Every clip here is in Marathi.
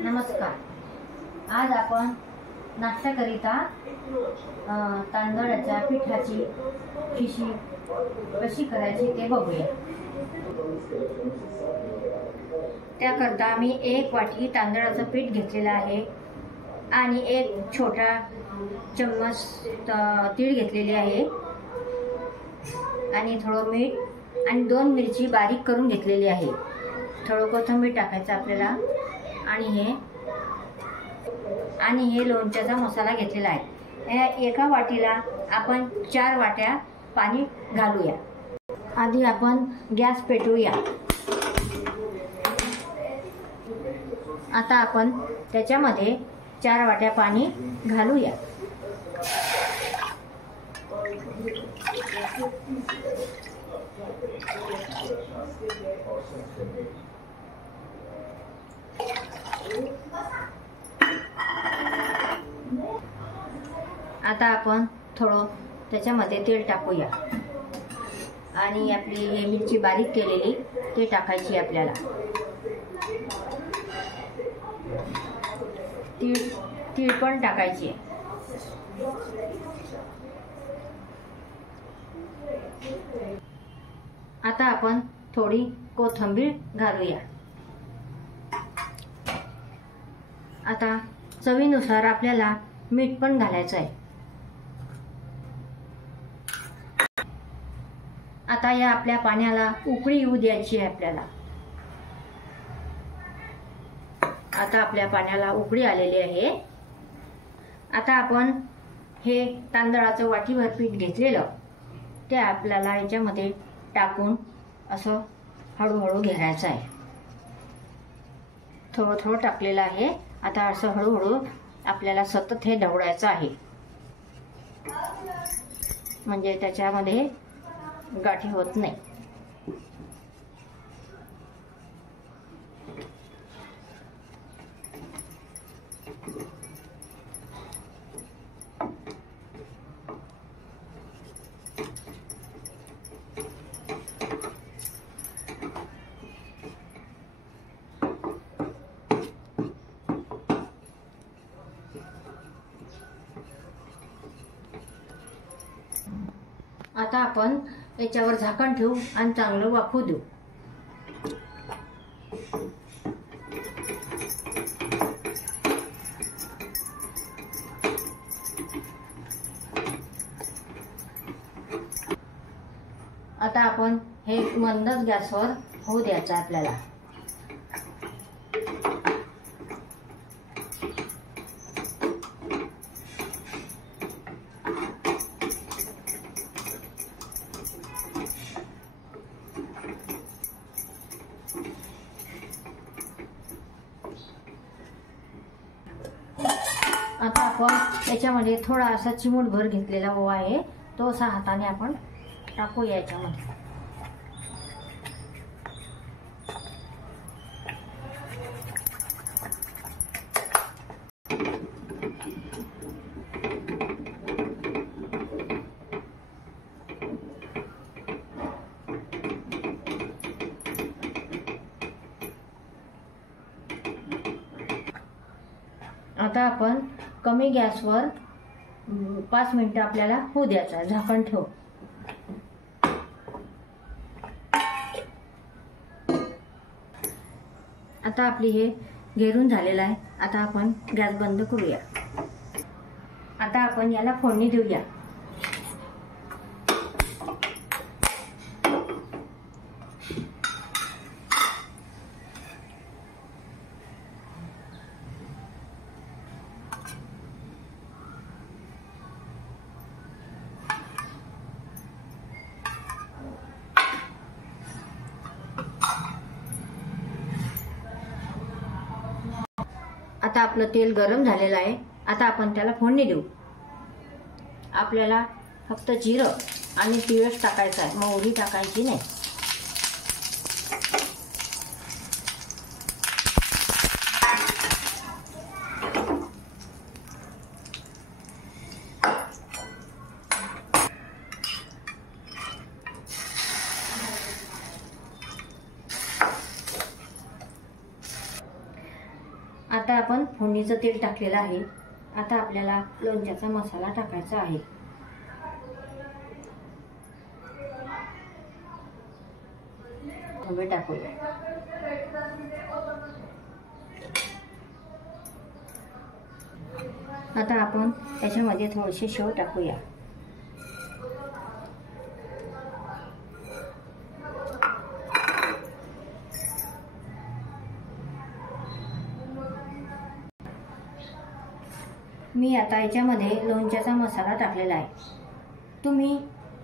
नमस्कार. आज आपण नाश्त्याकरिता तांदळाच्या पिठाची खिशी कशी करायची ते बघूया. त्याकरता मी 1 वाटी तांदळाचं पीठ घेतलेलं आहे आणि 1 छोटा चम्मच तीळ घेतलेली आहे आणि थोडं मीठ आणि 2 मिरची बारीक करून घेतलेली आहे. थोडं कोथिंबीर टाकायचं आपल्याला आणि हे लोणच्याचा मसाला घेतलेला आहे. या एका वाटीला आपण 4 वाट्या पाणी घालूया. आधी आपण गॅस पेटवूया. आता आपण त्याच्यामध्ये 4 वाट्या पाणी घालूया. आता आपण थोडं त्याच्यामध्ये तेल टाकूया आणि आपली हे मिरची बारीक केलेली ते टाकायची आपल्याला. तीळ पण टाकायची. आता आपण थोडी कोथिंबीर घालूया. आता चवीनुसार आपल्याला मीठ पण घालायचं आहे. आता या आपल्या पाण्याला उकळी येऊ द्यायची आहे आपल्याला. आता आपल्या पाण्याला उकळी आलेली आहे. आता आपण हे तांदळाचं वाटीभर पीठ घेतलेलं ते आपल्याला याच्यामध्ये टाकून असं हळूहळू घेरायचं आहे. थोडं थोडं टाकलेलं आहे. आता असं हळूहळू आपल्याला सतत हे ढवळायचं आहे, म्हणजे त्याच्यामध्ये गाठी होत नाही. आता आपण याच्यावर झाकण ठेवू आणि चांगलं वाफू देऊ. आता आपण हे मंदच गॅसवर होऊ द्यायचं आपल्याला. आता आपण याच्यामध्ये थोडा असा चिमूटभर घेतलेला ओवा आहे, तो असा हाताने आपण टाकूया याच्यामध्ये. आता आपण कमी गॅसवर 5 मिनिटं आपल्याला होऊ द्यायचा. झाकण ठेवू. आता आपली हे घेरून झालेलं आहे. आता आपण गॅस बंद करूया. आता आपण याला फोडणी देऊया. आता आपलं तेल गरम झालेलं आहे. आता आपण त्याला फोडणी देऊ. आपल्याला फक्त जिरं आणि तिळच टाकायचं आहे, मोहरी टाकायची नाही. आता आपण फोडणीचं तेल टाकलेलं आहे. आता आपल्याला लोणच्याचा मसाला टाकायचा आहे. आंबे टाकूया. आता आपण त्याच्यामध्ये थोडेसे शेव टाकूया. मी आता याच्यामध्ये लोणच्याचा मसाला टाकलेला आहे. तुम्ही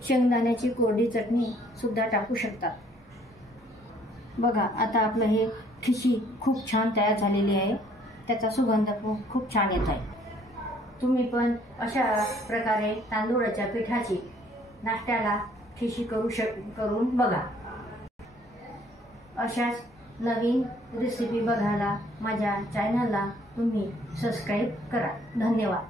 शेंगदाण्याची कोरडी चटणी सुद्धा टाकू शकता. बघा आता आपलं हे खिशी खूप छान तयार झालेली आहे. त्याचा सुगंध खूप छान येत आहे. तुम्ही पण अशा प्रकारे तांदूळाच्या पिठाची नाश्त्याला खिशी करून बघा. अशाच नवीन रेसिपी बघायला माझ्या चॅनलला तुम्ही सबस्क्राईब करा. धन्यवाद.